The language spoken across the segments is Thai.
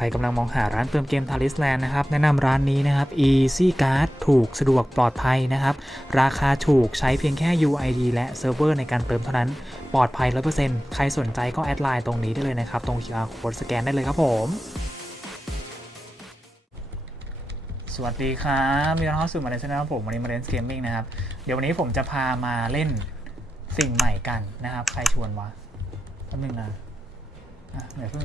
ใครกำลังมองหาร้านเติมเกม t a l i s l a n d นะครับ แนะนำร้านนี้นะครับ Easy Card ถูกสะดวกปลอดภัยนะครับ ราคาถูกใช้เพียงแค่ UID และเซิร์ฟเวอร์ในการเติมเท่านั้น ปลอดภัย 100%ใครสนใจก็แอดไลน์ตรงนี้ได้เลยนะครับ ตรง QR code สแกนได้เลยครับผม สวัสดีครับมีน้องเข้าสู่มาเลนส์นะครับผมวันนี้มาเลนเกมมิ่งนะครับ เดี๋ยววันนี้ผมจะพามาเล่นสิ่งใหม่กันนะครับ ใครชวนวะแป๊บนึงนะอะเดี๋ยวเพิ่ง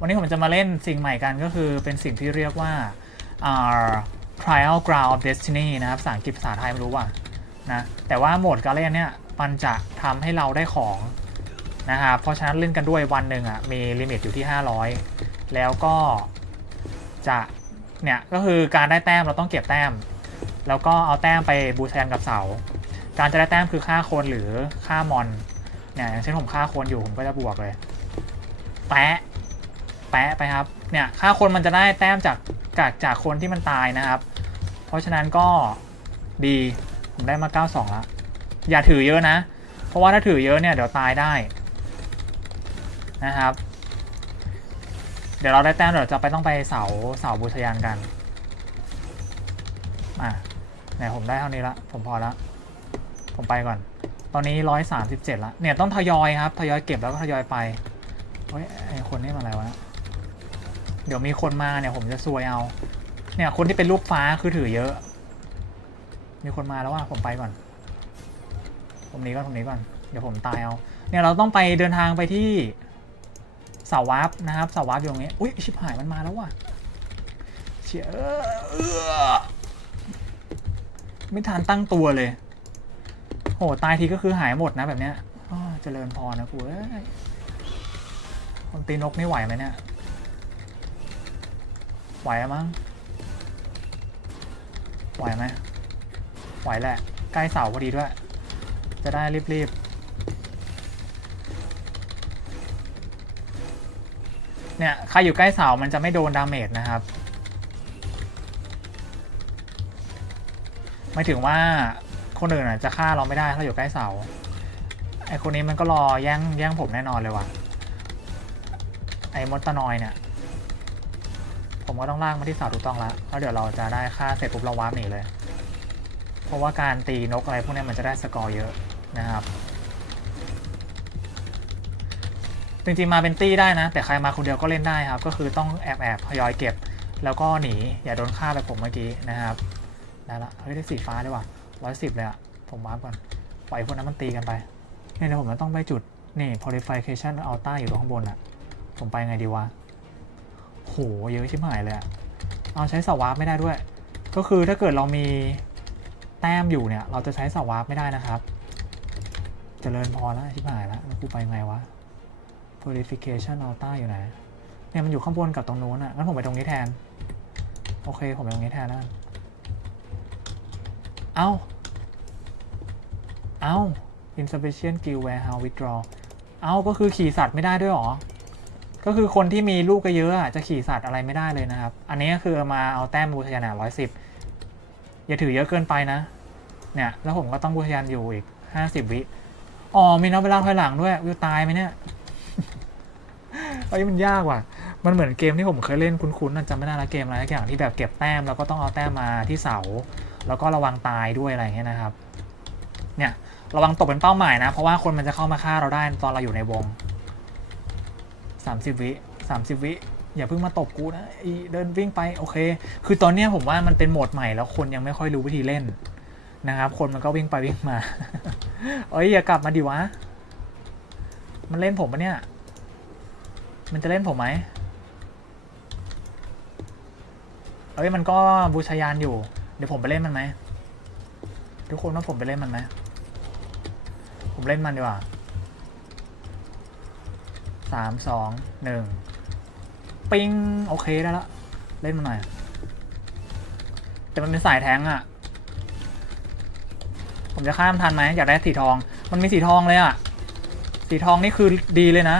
วันนี้ผมจะมาเล่นสิ่งใหม่กันก็คือเป็นสิ่งที่เรียกว่า Trial Ground of Destiny นะครับภาษาอังกฤษภาษาไทยไม่รู้ว่ะนะแต่ว่าโหมดการเล่นเนี่ยมันจะทำให้เราได้ของนะครับเพราะฉะนั้นเล่นกันด้วยวันหนึ่งอะมีลิมิตอยู่ที่ 500 แล้วก็จะเนี่ยก็คือการได้แต้มเราต้องเก็บแต้ม แล้วก็เอาแต้มไปบูชายันกับเสา การจะได้แต้มคือฆ่าคนหรือฆ่ามอนเนี่ยอย่างเช่นผมฆ่าคนอยู่ผมก็จะบวกเลยแปะ แปะไปครับเนี่ยฆ่าคนมันจะได้แต้มจากจากจากคนที่มันตายนะครับ เพราะฉะนั้นก็ดีผมได้มา 92 แล้ว อย่าถือเยอะนะ เพราะว่าถ้าถือเยอะเนี่ยเดี๋ยวตายได้นะครับ เดี๋ยวเราได้แต้มเดี๋ยวจะไปต้องไปเสาเสาบูชายันกันอะเนี่ยผมได้เท่านี้ละผมพอละผมไปก่อน ตอนนี้ร้อยสามสิบเจ็ดละเนี่ยต้องทยอยครับ ทยอยเก็บแล้วก็ทยอยไปเฮ้ยไอคนนี้มาอะไรวะ เดี๋ยวมีคนมาเนี่ยผมจะซวยเอา เนี่ยคนที่เป็นลูกฟ้าคือถือเยอะ มีคนมาแล้วว่าผมไปก่อน ผมหนี้ก่อนผมหนี้ก่อน เดี๋ยวผมตายเอา เนี่ยเราต้องไปเดินทางไปที่เสาวับนะครับเสาวับอยู่ตรงนี้ อุ้ยชิบหายมันมาแล้วว่ะเชี่ยเอไม่ทันตั้งตัวเลย โหตายทีก็คือหายหมดนะแบบเนี้ยเจริญพรนะกูเอ้ยคนตีนกนี่ไหวไหมเนี่ย ไหวมั้งไหวไหมไหวแหละ ใกล้เสาพอดีด้วย จะได้รีบๆ เนี่ย ใครอยู่ใกล้เสามันจะไม่โดนดาเมจนะครับ ไม่ถึงว่าคนอื่นจะฆ่าเราไม่ได้ถ้าอยู่ใกล้เสา ไอคนนี้มันก็รอแย่งแย่งผมแน่นอนเลยว่ะ ไอ้มดตะนอยเนี่ย ผมก็ต้องลากมาที่เสาถูกต้องแล้วแล้วเดี๋ยวเราจะได้ค่าเสร็จปุ๊บเราวาร์ปหนีเลย เพราะว่าการตีนกอะไรพวกนี้มันจะได้สกอร์เยอะนะครับ จริงๆมาเป็นตี้ได้นะ แต่ใครมาคนเดียวก็เล่นได้ครับ ก็คือต้องแอบแอบทยอยเก็บ แล้วก็หนีอย่าโดนฆ่าแบบผมเมื่อกี้นะครับได้ละเฮ้ยได้สีฟ้าด้วยว่ะร้อยสิบเลยอะผมวาร์ปก่อนปล่อยพวกนั้นมันตีกันไปเนี่ยเดี๋ยวผมต้องไปจุดนี่ purification altar อยู่ตรงข้างบนอะผมไปไงดีวะ โหเยอะชิบหายเลยอะเอาใช้สวาร์ปไม่ได้ด้วย ก็คือถ้าเกิดเรามีแต้มอยู่เนี่ย เราจะใช้สวาร์ปไม่ได้นะครับจเจริญพรแล้วชิบหายแล้วแล้วกูไปไงวะ purification altar อยู่ไหนเนี่ยมันอยู่ข้างบนกับตรงโน้นอะงั้นผมไปตรงนี้แทน โอเค ผมไปตรงนี้แทนแล้วเอาเอา insufficient guild warehouse withdraw เอาก็คือขี่สัตว์ไม่ได้ด้วยหรอ ก็คือคนที่มีลูกก็เยอะจะขี่สัตว์อะไรไม่ได้เลยนะครับ อันนี้ก็คือมาเอาแต้มบูชายันร้อยสิบอย่าถือเยอะเกินไปนะ เนี่ย แล้วผมก็ต้องบูชายันอยู่อีกห้าสิบวิ อ๋อ มีนับเวลาถอยหลังด้วย วิวตายไหมเนี่ยเฮ้มันยากว่ะ มันเหมือนเกมที่ผมเคยเล่นคุ้นๆน่ะจำไม่ได้ละเกมอะไรสักอย่างที่แบบเก็บแต้มแล้วก็ต้องเอาแต้มมาที่เสา แล้วก็ระวังตายด้วยอะไรอย่างเงี้ยนะครับ เนี่ย ระวังตกเป็นเป้าหมายนะ เพราะว่าคนมันจะเข้ามาฆ่าเราได้ตอนเราอยู่ในวง สามสิบวิสามสิบวิอย่าเพิ่งมาตบกูนะอีเดินวิ่งไปโอเค คือตอนเนี้ยผมว่ามันเป็นโหมดใหม่แล้วคนยังไม่ค่อยรู้วิธีเล่นนะครับ คนมันก็วิ่งไปวิ่งมาเอ้ยอย่ากลับมาดิวะ มันเล่นผมปะเนี่ย มันจะเล่นผมไหมเอ้ยมันก็บูชายันอยู่ เดี๋ยวผมไปเล่นมันไหมทุกคนว่าผมไปเล่นมันไหมผมเล่นมันดีกว่า สามสองหนึ่งปิงโอเคได้แล้วเล่นมาหน่อย แต่มันเป็นสายแทงอะผมจะข้ามทันไหมอยากได้สีทอง มันมีสีทองเลยอะสีทองนี่คือดีเลยนะ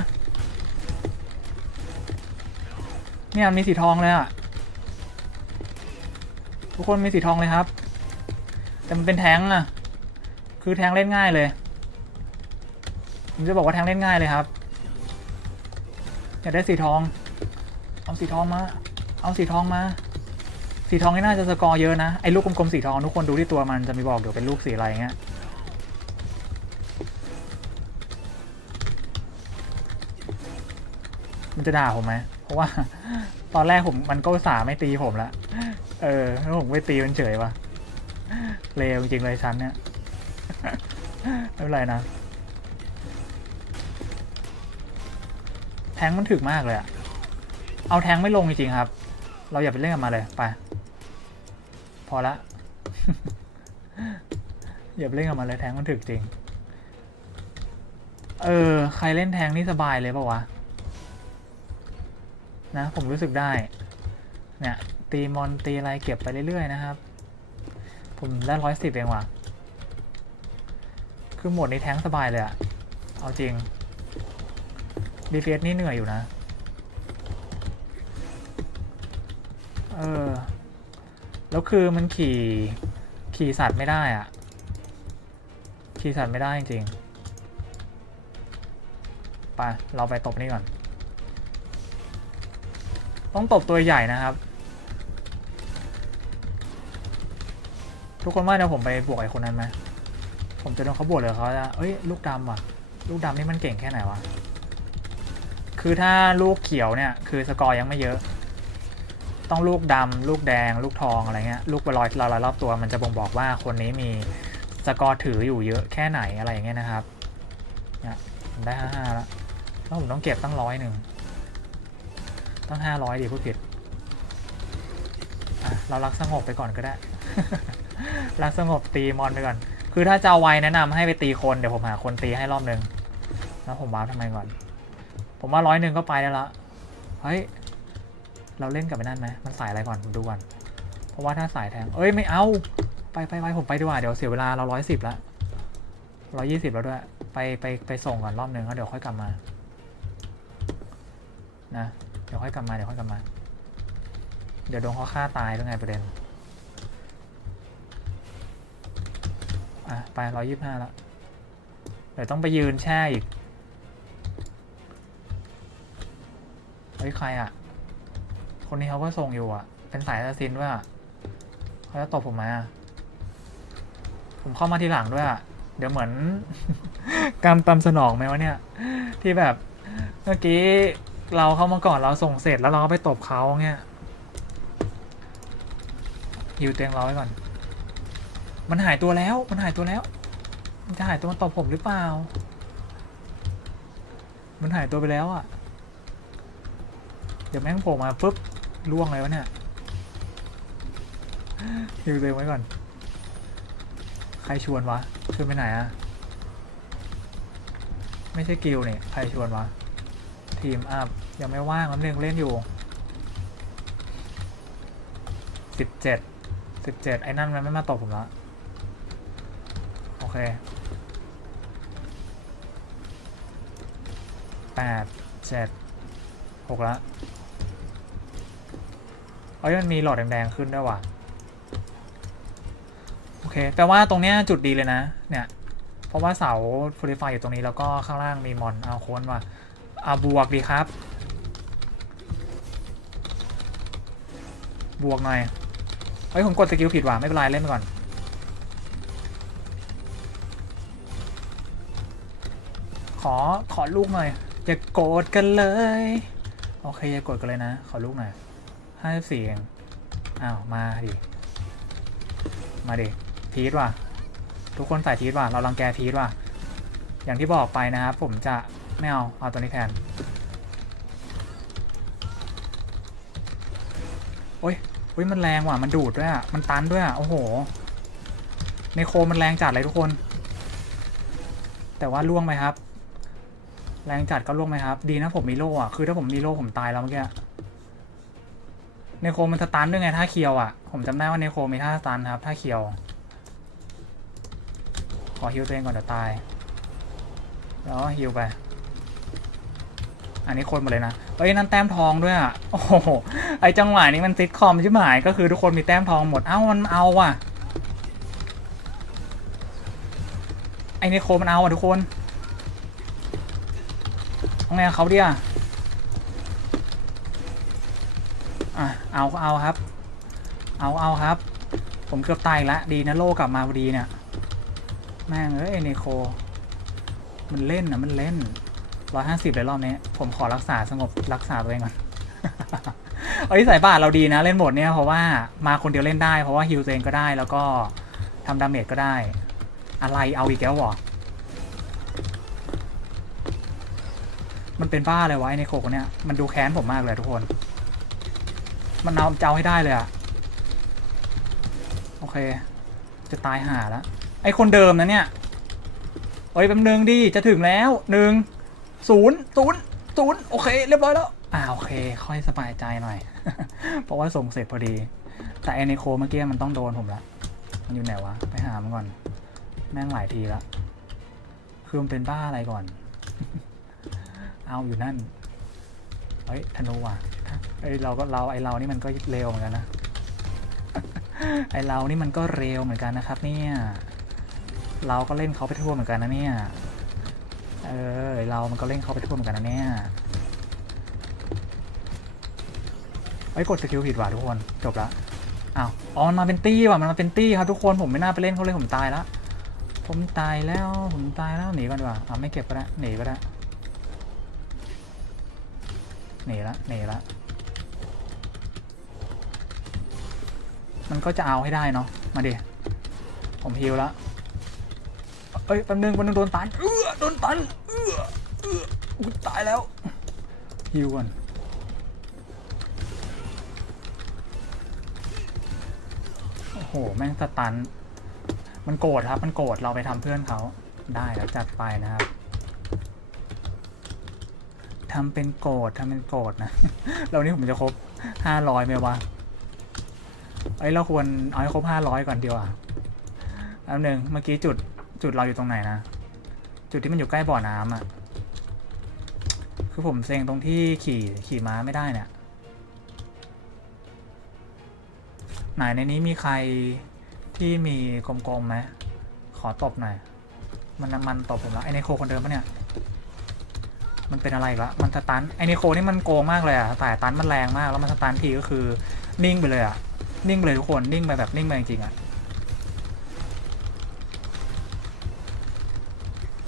เนี่ยมันมีสีทองเลยอะทุกคนมีสีทองเลยครับ แต่มันเป็นแทงอะคือแทงเล่นง่ายเลยผมจะบอกว่าแทงเล่นง่ายเลยครับ อยากได้สีทอง เอาสีทองมา เอาสีทองมา สีทองนี่น่าจะสกอร์เยอะนะ ไอ้ลูกกลมๆสีทองทุกคนดูที่ตัวมันจะมีบอกเดี๋ยวเป็นลูกสีอะไรเงี้ย มันจะด่าผมไหม เพราะว่า ตอนแรกผมมันก็สาไม่ตีผมละ เออ แล้วผมไปตีมันเฉยวะเลวจริงเลยชั้นเนี่ย ไม่เป็นไรนะ แทงมันถึกมากเลยอะเอาแทงไม่ลงจริงๆครับ เราอย่าไปเล่นกับมาเลยไป พอละ อย่าไปเล่นกับมันเลยแทงมันถึกจริง เออ ใครเล่นแทงนี่สบายเลยปล่าวะ นะ ผมรู้สึกได้ เนี่ย ตีมอนตีอะไรเก็บไปเรื่อยๆนะครับ ผมได้ร้อยสิบเองว่ะ คือโหมดนี้แทงสบายเลยอะเอาจริง DPS นี่เหนื่อยอยู่นะ เออ แล้วคือมันขี่ ขี่สัตว์ไม่ได้อะขี่สัตว์ไม่ได้จริงๆ ไป เราไปตบนี่ก่อน ต้องตบตัวใหญ่นะครับ ทุกคนว่าเดี๋ยวผมไปบวกไอ้คนนั้นไหมผมจะโดนเขาบวกเลยเขาจะเอ้ย ลูกดำว่ะ ลูกดำนี่มันเก่งแค่ไหนวะ คือถ้าลูกเขียวเนี่ย คือสกอร์ยังไม่เยอะ ต้องลูกดำลูกแดง ลูกทองอะไรเงี้ยลูกบอลลอยลอยๆรอบตัวมันจะบ่งบอกว่าคนนี้มีสกอร์ถืออยู่เยอะแค่ไหนอะไรเงี้ยนะครับเนี่ยผมได้ห้าห้าแล้วแล้วผมต้องเก็บตั้งร้อยหนึ่งตั้งห้าร้อยดีพูดผิดเรารักสงบไปก่อนก็ได้ รักสงบตีมอนไปก่อน คือถ้าจะเอาไวแนะนำให้ไปตีคนเดี๋ยวผมหาคนตีให้รอบนึง แล้วผมวาร์ปทำไมก่อน ผมว่าร้อยหนึ่งก็ไปแล้วละเฮ้ย เราเล่นกับไอ้นั่นไหมมันสายอะไรก่อนผมดูก่อน เพราะว่าถ้าสายแทง เอ้ยไม่เอา ไปไปไปผมไปดีกว่า เดี๋ยวเสียเวลาเราร้อยสิบละร้อยยี่สิบแล้วด้วย ไปไปไปส่งก่อนรอบหนึ่งแล้วเดี๋ยวค่อยกลับมา นะ เดี๋ยวค่อยกลับมาเดี๋ยวค่อยกลับมา เดี๋ยวโดนเขาฆ่าตายด้วยไงประเด็น อะไปร้อยยี่ห้าแล้วเดี๋ยวต้องไปยืนแช่อีก ฮ้ยใครอะ คนนี้เขาก็ส่งอยู่อะ เป็นสายอาซินด้วยอะเขาจะตบผมไหมอะ ผมเข้ามาทีหลังด้วยอะ เดี๋ยวเหมือนกรรมตามสนองไหมวะเนี่ย ที่แบบเมื่อกี้เราเข้ามาก่อนเราส่งเสร็จแล้วเราก็ไปตบเขาเงี้ยฮิวเตียงเราไว้ก่อน มันหายตัวแล้ว มันหายตัวแล้ว มันจะหายตัวมาตบผมหรือเปล่า มันหายตัวไปแล้วอะ ดี๋ยวแม่งโผล่มาปุ๊บล่วงเลยวะเนี่ยฮิวตัวเองไว้ก่อน ใครชวนวะชวนไปไหนอะไม่ใช่กิลเนี่ยใครชวนวะทีมอัพยังไม่ว่างน้ำเล่นเล่นอยู่สิบเจ็ดสิบเจ็ดไอ้นั่นมันไม่มาตบผมละโอเคแปดเจ็ดหกละ เอ้ยมันมีหลอดแดงๆขึ้นด้วยว่ะโอเคแปลว่าตรงเนี้ยจุดดีเลยนะ เนี่ย เพราะว่าเสาฟลูริฟายอยู่ตรงนี้แล้วก็ข้างล่างมีมอนเอาโค้นว่ะเอาบวกดีครับ บวกหน่อยเฮ้ยผมกดสกิลผิดว่ะไม่เป็นไรเล่นไปก่อนขอขอลูกหน่อยอย่าโกรธกันเลย โอเคอย่าโกรธกันเลยนะ ขอลูกหน่อย ห้าสี่เองอ้าวมาดิมาดิพีทว่ะ ทุกคนใส่พีทว่ะ เราลังแกพีทว่ะ อย่างที่บอกไปนะครับผมจะไม่เอา เอาตัวนี้แทน โอ้ยโอ้ยมันแรงว่ะ มันดูดด้วยอะ มันตันด้วยอะ โอ้โห ในโคมันแรงจัดเลยทุกคน แต่ว่าล่วงไหมครับ แรงจัดก็ล่วงไหมครับ ดีนะผมมีโล่อะ คือถ้าผมมีโล่ผมตายแล้วเมื่อกี้ ในโคมันสตันด้วยไงท่าเคียวอะ ผมจำได้ว่าในโคมีท่าสตันครับท่าเคียว ขอฮิวตัวเองก่อนเดี๋ยวตาย แล้วฮิวไป อันนี้คนหมดเลยนะเอ้ยนั่นแต้มทองด้วยอะ โอ้โห ไอจังหวะนี้มันซิทคอมใช่ไหมก็คือทุกคนมีแต้มทองหมด เอ้ามันเอาว่ะ ไอเนโคมันเอาอะทุกคนเอาไงกับเขาเดีย อะ เอาก็เอาครับ เอาเอาครับ ผมเกือบตายแล้วดีนะโลกลับมาพอดีเนี่ยแม่งเอ้ยเนโค มันเล่นนะมันเล่นร้อยห้าสิบเลยรอบนี้ ผมขอรักษาสงบรักษาตัวเองก่อนเอ้ยสายบาทเราดีนะเล่นหมดเนี้ยเพราะว่ามาคนเดียวเล่นได้เพราะว่าฮิลตัวเองก็ได้แล้วก็ทำดาเมจก็ได้ อะไรเอาอีกแล้วหรอมันเป็นบ้าเลยวะไอ้เนโคนเนี้ยมันดูแค้นผมมากเลยทุกคน มันเอาเจ้าให้ได้เลยอะโอเค จะตายหาแล้ว ไอคนเดิมนะเนี่ยเอ้ยแป๊บนึงดิจะถึงแล้วหนึ่งศูนย์ศูนย์ศูนย์โอเค เรียบร้อยแล้วอ่าโอเค ค่อยสบายใจหน่อย เพราะว่าส่งเสร็จพอดี แต่ไอในโคเมื่อกี้มันต้องโดนผมละมันอยู่ไหนวะ ไปหามันก่อน แม่งหลายทีละคือมันเป็นบ้าอะไรก่อน เอาอยู่นั่น เฮ้ยธนูว่ะเอ้ยเราก็เราไอเรานี่มันก็เร็วเหมือนกันนะ ไอเรานี่มันก็เร็วเหมือนกันนะครับ เนี่ยเราก็เล่นเขาไปทั่วเหมือนกันนะเนี่ย เออเรามันก็เล่นเขาไปทั่วเหมือนกันนะเนี่ยไอ้กดสกิลผิดว่ะทุกคนจบละอ้าวอ๋อมันมาเป็นตี้ว่ะมันมาเป็นตี้ครับทุกคนผมไม่น่าไปเล่นเขาเลยผมตายแล้วผมตายแล้วผมตายแล้วหนีก่อนดีกว่าเอาไม่เก็บก็ได้หนีก็ได้ หนีละหนีละมันก็จะเอาให้ได้เนาะมาดิผมฮิวล้วเอ้ยแป๊บนึงแป๊บนึงโดนตันเออโดนตันเออเอออุ๊ยตายแล้วฮิวก่อนโอ้โหแม่งสตัน มันโกรธครับ มันโกรธเราไปทำเพื่อนเขาได้แล้วจัดไปนะครับ ทำเป็นโกรธทำเป็นโกรธนะ เรานี่ผมจะครบห้าร้อยไหมวะเอ้ยเราควรเอาให้ครบห้าร้อยก่อนเดีกว่าแป๊บนึงเมื่อกี้จุดจุดเราอยู่ตรงไหนนะ จุดที่มันอยู่ใกล้บ่อน้ำอะ คือผมเซ็งตรงที่ขี่ขี่ม้าไม่ได้เนี่ยไหนในนี้มีใครที่มีกลมๆไหมขอตบหน่อย มันมันตบผมแล้วไอเนโคคนเดิมปะเนี่ย มันเป็นอะไรละมันสตันไอเนโคนี่มันโกงมากเลยอะแต่ตันมันแรงมากแล้วมันสตันทีก็คือนิ่งไปเลยอะนิ่งไปเลยทุกคนนิ่งไปแบบนิ่งไปจริงๆอะ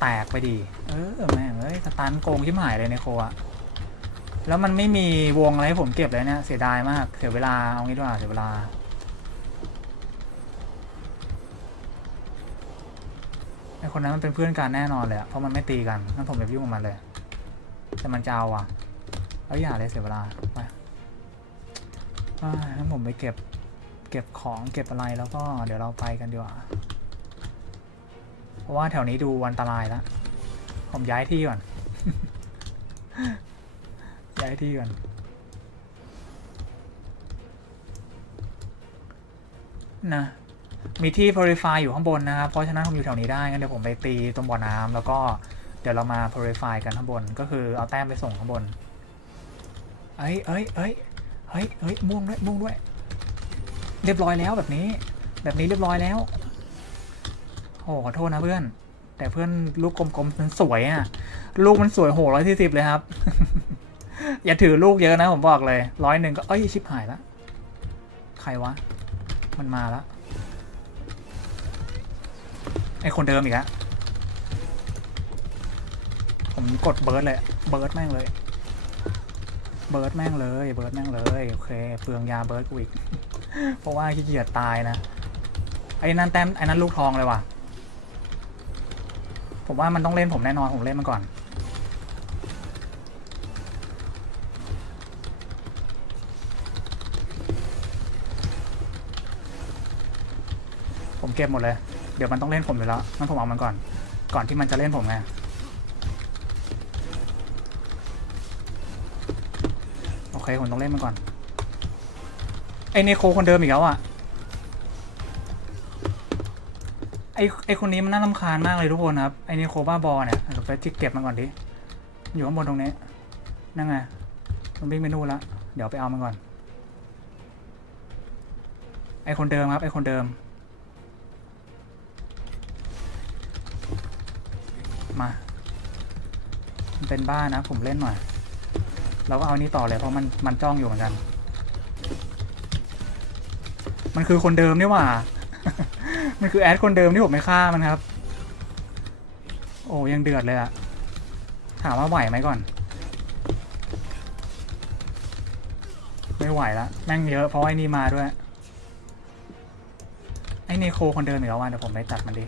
แตกไปดี เออแม่งเอ้ยสตันโกงชิบหายเลยเนโคอะแล้วมันไม่มีวงอะไรให้ผมเก็บเลยเนี่ยเสียดายมากเสียเวลาเอางี้ดีกว่าเสียเวลาไอคนนั้นมันเป็นเพื่อนกันแน่นอนเลยอะเพราะมันไม่ตีกันงั้นผมจะยุ่งกับมันเลย แต่มันจะเอาอะแล้วอย่าเลยเสียเวลาไปอ่างั้นผมไปเก็บเก็บของเก็บอะไรแล้วก็เดี๋ยวเราไปกันดีกว่า เพราะว่าแถวนี้ดูอันตรายแล้ว ผมย้ายที่ก่อน ย้ายที่ก่อน นะ มีที่ purify อยู่ข้างบนนะครับ เพราะฉะนั้นผมอยู่แถวนี้ได้งั้นเดี๋ยวผมไปตีตรงบ่อน้ำแล้วก็ ดี๋ยวเรามา purify กันข้างบน ก็คือเอาแต้มไปส่งข้างบน เอ้ยเอ้ยเอ้ยเฮ้ยเฮ้ยม่วงด้วยม่วงด้วย เรียบร้อยแล้วแบบนี้ แบบนี้เรียบร้อยแล้วโอ้ขอโทษนะเพื่อน แต่เพื่อนลูกกลมๆมันสวยอะ ลูกมันสวยโหร้อยที่สิบเลยครับ อย่าถือลูกเยอะนะผมบอกเลยร้อยหนึ่งก็เอ้ยชิบหายละใครวะ มันมาล้วไอคนเดิมอีกแล้ว ผมกดเบิร์ดเลยเบิร์ดแม่งเลย เบิร์ดแม่งเลยเบิร์ดแม่งเลยโอเคเปลืองยาเบิร์ดกูอีก เพราะว่าขี้เกียจตายนะไอ้นั่นแต้มไอ้นั่นลูกทองเลยว่ะ ผมว่ามันต้องเล่นผมแน่นอนผมเล่นมันก่อนผมเก็บหมดเลย เดี๋ยวมันต้องเล่นผมอยู่แล้วงั้นผมเอามันก่อน ก่อนที่มันจะเล่นผมไง โอ เคผมต้องเล่นมันก่อน ไอเนโคคนเดิมอีกแล้วอะ ไอไอคนนี้มันน่ารำคาญมากเลยทุกคนครับ ไอเนโคบ้าบอเนี่ยเดี๋ยวไปที่เก็บมันก่อนดิ อยู่ข้างบนตรงนี้ นั่นไงมันวิ่งไปนู่นแล้วเดี๋ยวไปเอามันก่อน ไอคนเดิมครับ ไอคนเดิม มา มันเป็นบ้านะ ผมเล่นหน่อย เราก็เอานี่ต่อเลยเพราะมันมันจ้องอยู่เหมือนกัน มันคือคนเดิมนี่หว่า มันคือแอดคนเดิมที่ผมไม่ฆ่ามันครับ โอ้ยังเดือดเลยอะถามว่าไหวไหมก่อน ไม่ไหวละแม่งเยอะเพราะไอ้นี่มาด้วย ไอ้เนโคคนเดิมอีกแล้ววันเดี๋ยวผมไปตัดมันดิ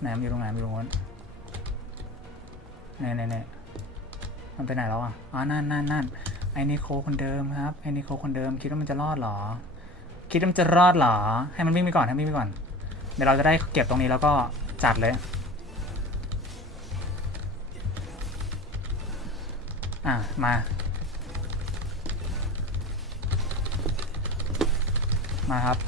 ไหนมันอยู่ตรงไหนมันอยู่ตรงนู้นเน่เน่เน่ มันไปไหนแล้วอะ อ๋อ นั่นนั่นนั่นไอ้เนโคคนเดิมครับ ไอ้เนโคคนเดิม คิดว่ามันจะรอดเหรอ คิดว่ามันจะรอดเหรอ ให้มันวิ่งไปก่อน ให้มันวิ่งไปก่อน เดี๋ยวเราจะได้เก็บตรงนี้แล้วก็จัดเลย อะ มา มาครับ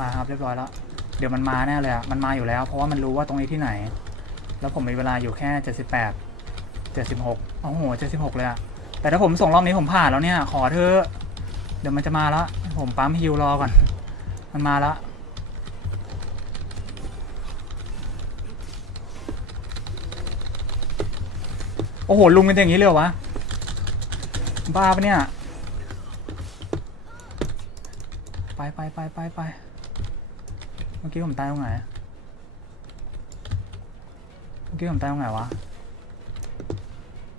มาครับเรียบร้อยแล้ว เดี๋ยวมันมาแน่เลยอะมันมาอยู่แล้ว เพราะว่ามันรู้ว่าตรงนี้ที่ไหน แล้วผมมีเวลาอยู่แค่เจ็ดสิบแปดเจ็ดสิบหกโอ้โหเจ็ดสิบหกเลยอะแต่ถ้าผมส่งรอบนี้ผมผ่านแล้วเนี่ย ขอเธอะเดี๋ยวมันจะมาแล้ว ผมปั๊มฮิวรอก่อน มันมาแล้วโอ้โห ลุงเป็นอย่างนี้เลยเหรอวะ บ้าปะเนี่ย ไปไปไปไปไป มื่อกี้ผมตายตรงไหน เมื่อกี้ผมตายตรงไหนวะ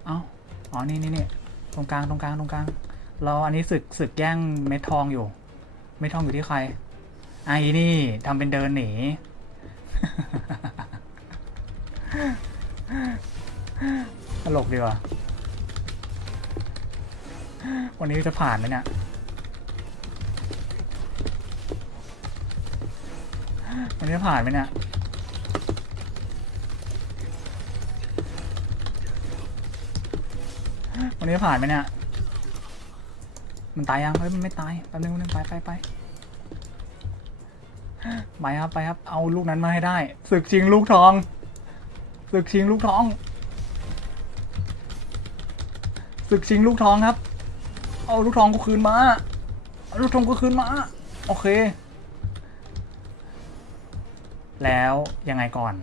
เอ้า อ๋อ นี่นี่นี่ตรงกลาง ตรงกลาง ตรงกลาง เราอันนี้ศึกศึกแย่งเม็ดทองอยู่ เม็ดทองอยู่ที่ใคร ไอ้นี่ทำเป็นเดินหนี ตลกดีว่ะ วันนี้จะผ่านไหมเนี่ย วันนี้จะผ่านไหมเนี่ยวันนี้ผ่านไหมเนี่ย มันตายยังเฮ้ยมันไม่ตาย แป๊บนึงแป๊บนึงไปไปไปไปครับไปครับ เอาลูกนั้นมาให้ได้ศึกชิงลูกทองศึกชิงลูกทองศึกชิงลูกทองครับ เอาลูกทองกูคืนมา ลูกทองกูคืนมา โอเค แล้วยังไงก่อน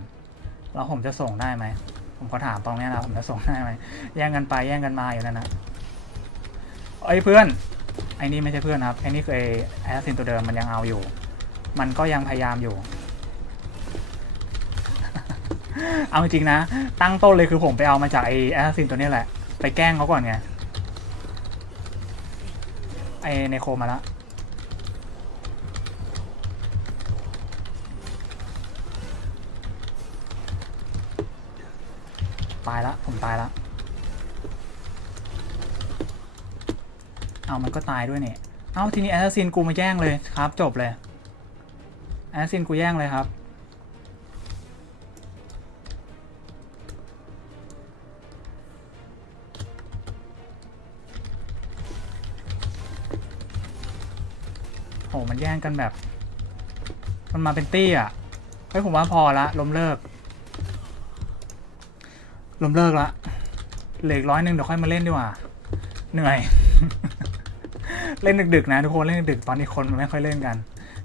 แล้วผมจะส่งได้ไหม ผมขอถามตรงนี้นะ ผมจะส่งได้ไหม แย่งกันไปแย่งกันมาอยู่นั่นนะไอ้เพื่อน ไอ้นี่ไม่ใช่เพื่อนครับ ไอ้นี่คือไอ้แอสซินตัวเดิมมันยังเอาอยู่ มันก็ยังพยายามอยู่ เอาจริงนะ ตั้งต้นเลยคือผมไปเอามาจากไอ้แอสซินตัวนี้แหละ ไปแกล้งเขาก่อนไง ไอ้เนโคมาแล้ว ตายละผมตายละเอามันก็ตายด้วยเนี่ย เอาทีนี้แอสซินกูมาแย่งเลยครับ จบเลยแอสซินกูแย่งเลยครับโหมันแย่งกันแบบ มันมาเป็นตี้อะเฮ้ยผมว่าพอละล้มเลิก ล้มเลิกละเหลืออีกร้อยหนึ่งเดี๋ยวค่อยมาเล่นดีกว่า เหนื่อย เล่นดึกๆนะทุกคนเล่นดึกตอนนี้คนไม่ค่อยเล่นกัน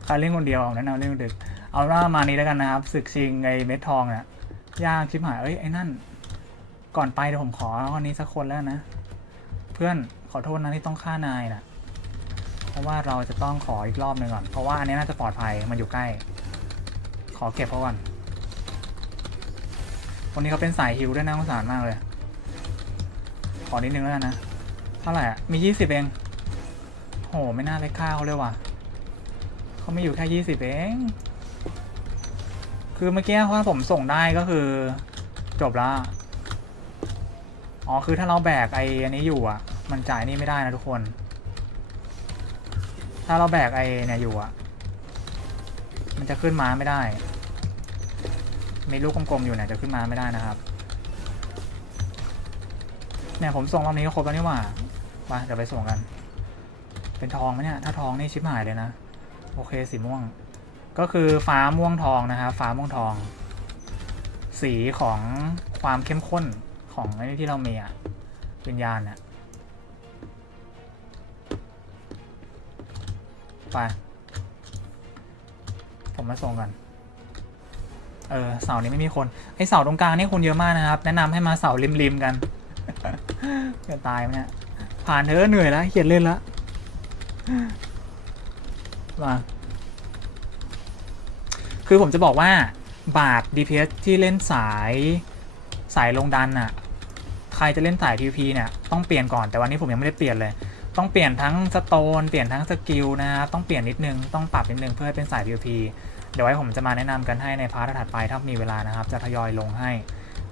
ใครเล่นคนเดียวแนะนำเล่นดึกเอาว่ามานี้แล้วกันนะครับศึกชิงไอ้เม็ดทองเนี่ยยากชิบหายเอ้ยไอ้นั่น ก่อนไปเดี๋ยวผมขอคนนี้สักคนแล้วนะ เพื่อนขอโทษนะที่ต้องฆ่านายนะเพราะว่าเราจะต้องขออีกรอบหนึ่งก่อน เพราะว่าอันนี้น่าจะปลอดภัยมันอยู่ใกล้ ขอเก็บเขาก่อน คนนี้เขาเป็นสายฮิวด้วยนะสงสารมากเลย ขอนิดนึงแล้วกันนะ เท่าไหร่อะมียี่สิบเอง โห ไม่น่าไปฆ่าเขาเลยว่ะ เขาไม่อยู่แค่ยี่สิบเอง คือเมื่อกี้ว่าผมส่งได้ก็คือ จบละ อ๋อ คือถ้าเราแบกไอ้อันนี้อยู่อะ มันจ่ายนี่ไม่ได้นะทุกคน ถ้าเราแบกไอ้เนี่ยอยู่อะ มันจะขึ้นมาไม่ได้ มีลูกกลมๆอยู่เนี่ยจะขึ้นมาไม่ได้นะครับเนี่ยผมส่งรอบนี้ก็ครบแล้วนี่หว่ามาเดี๋ยวไปส่งกัน เป็นทองไหมเนี่ย ถ้าทองนี่ชิบหายเลยนะ โอเคสีม่วง ก็คือฟ้าม่วงทองนะครับฟ้าม่วงทอง สีของความเข้มข้นของไอ้ที่เรามีอะวิญญาณเนี่ยไป ผมมาส่งกัน เออเสานี้ไม่มีคนไอเสาตรงกลางนี่คนเยอะมากนะครับ แนะนำให้มาเสาริมๆกันจะตายไหมเนี่ยผ่านเธอเหนื่อยแล้วเขียนเล่นล้วมาคือผมจะบอกว่าบาท DPS ที่เล่นสายสายลงดันน่ะใครจะเล่นสาย PVP เนี่ยต้องเปลี่ยนก่อนแต่วันนี้ผมยังไม่ได้เปลี่ยนเลย ต้องเปลี่ยนทั้งสโตนเปลี่ยนทั้งสกิลนะครับต้องเปลี่ยนนิดนึงต้องปรับนิดนึงเพื่อให้เป็นสาย PVP เดี๋ยวไว้ผมจะมาแนะนำกันให้ในพาร์ทถัดไปถ้ามีเวลานะครับ จะทยอยลงให้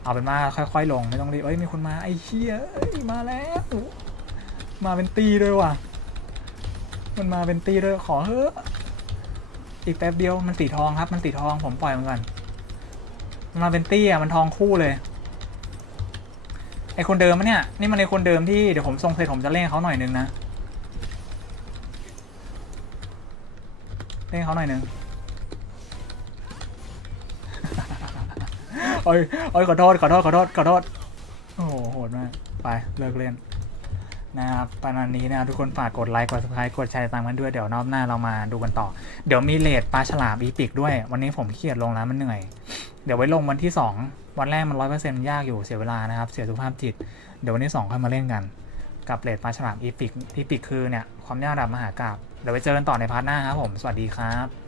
เอาเป็นว่าค่อยๆ ลงไม่ต้องรีบเอ้ยมีคนมาไอ้เชี่ยมาแล้ว มาเป็นตีด้วยว่ะ มันมาเป็นตีด้วยขอเฮ้อะอีกแป๊บเดียวมันสีทองครับ มันสีทองผมปล่อยมันก่อนมันมาเป็นตีอะมันทองคู่เลยไอคนเดิมมะเนี่ยนี่มันไอคนเดิมที่เดี๋ยวผมส่งเสร็จผมจะเล่นเขาหน่อยนึงนะเล่นเขาหน่อยนึง โอ้ยโอ้ยขอโทษขอโทษขอโทษขอโทษโอ้โหโหดมากไปเลิกเล่นนะครับประมาณนี้นะครับทุกคนฝากกดไลค์กด subscribe กดแชร์ตามกันด้วยเดี๋ยวนอบหน้าเรามาดูกันต่อ เดี๋ยวมีเลดปลาฉลามอีพิกด้วย วันนี้ผมขี้เกียจลงแล้วมันเหนื่อย เดี๋ยวไว้ลงวันที่ 2 วันแรกมันร้อยเปอร์เซ็นต์ยากอยู่เสียเวลานะครับเสียสุขภาพจิต เดี๋ยววันที่2ค่อยมาเล่นกัน กับเลดปลาฉลามอีพิกอีพิกคือเนี่ยความยากระดับมหากราบเดี๋ยวไปเจอกันต่อในพาร์ทหน้าครับผมสวัสดีครับ